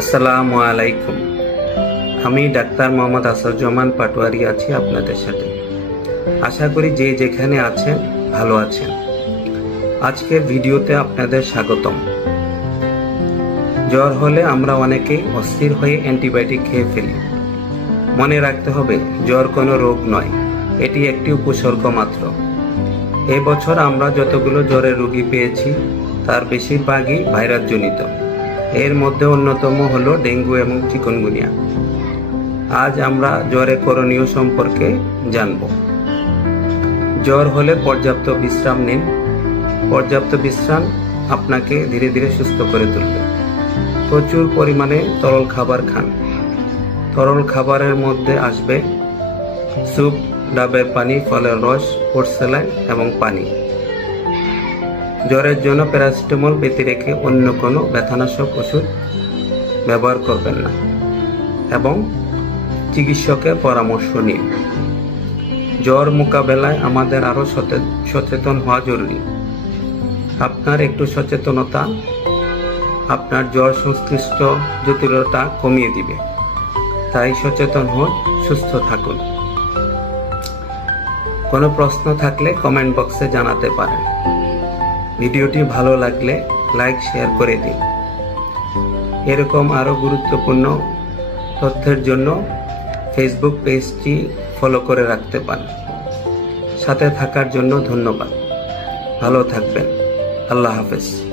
আসসালামু আলাইকুম। আমি ডাক্তার মোহাম্মদ আসাদুজ্জামান পাটোয়ারি আছি আপনাদের সাথে। আশা করি যে যেখানে আছেন ভালো আছেন। আজকের ভিডিওতে আপনাদের স্বাগতম। জ্বর হলে আমরা অনেকেই অস্থির হয়ে অ্যান্টিবায়োটিক খেয়ে ফেলি। মনে রাখতে হবে, জ্বর কোনো রোগ নয়, এটি একটি উপসর্গ মাত্র। এবছর আমরা যতগুলো জ্বরের রোগী পেয়েছি তার বেশিরভাগই ভাইরাসজনিত। এর মধ্যে অন্যতম হলো ডেঙ্গু এবং চিকুনগুনিয়া। আজ আমরা জ্বরে করণীয় সম্পর্কে জানব। জ্বর হলে পর্যাপ্ত বিশ্রাম নিন। পর্যাপ্ত বিশ্রাম আপনাকে ধীরে ধীরে সুস্থ করে তুলবে। প্রচুর পরিমাণে তরল খাবার খান। তরল খাবারের মধ্যে আসবে স্যুপ, ডাবের পানি, ফলের রস, ওটস স্যালাইন এবং পানি। জ্বরের জন্য প্যারাসিটামল ব্যতি রেখে অন্য কোনো ব্যথানাশক ওষুধ ব্যবহার করবেন না এবং চিকিৎসকের পরামর্শ নিন। জ্বর মোকাবেলায় আমাদের আরও সচেতন হওয়া জরুরি। আপনার একটু সচেতনতা আপনার জ্বর সংশ্লিষ্ট জটিলতা কমিয়ে দিবে। তাই সচেতন হন, সুস্থ থাকুন। কোনো প্রশ্ন থাকলে কমেন্ট বক্সে জানাতে পারেন। ভিডিওটি ভালো লাগলে লাইক শেয়ার করে দিন। এরকম আরও গুরুত্বপূর্ণ তথ্যের জন্য ফেসবুক পেজটি ফলো করে রাখতে পারেন। সাথে থাকার জন্য ধন্যবাদ। ভালো থাকবেন। আল্লাহ হাফেজ।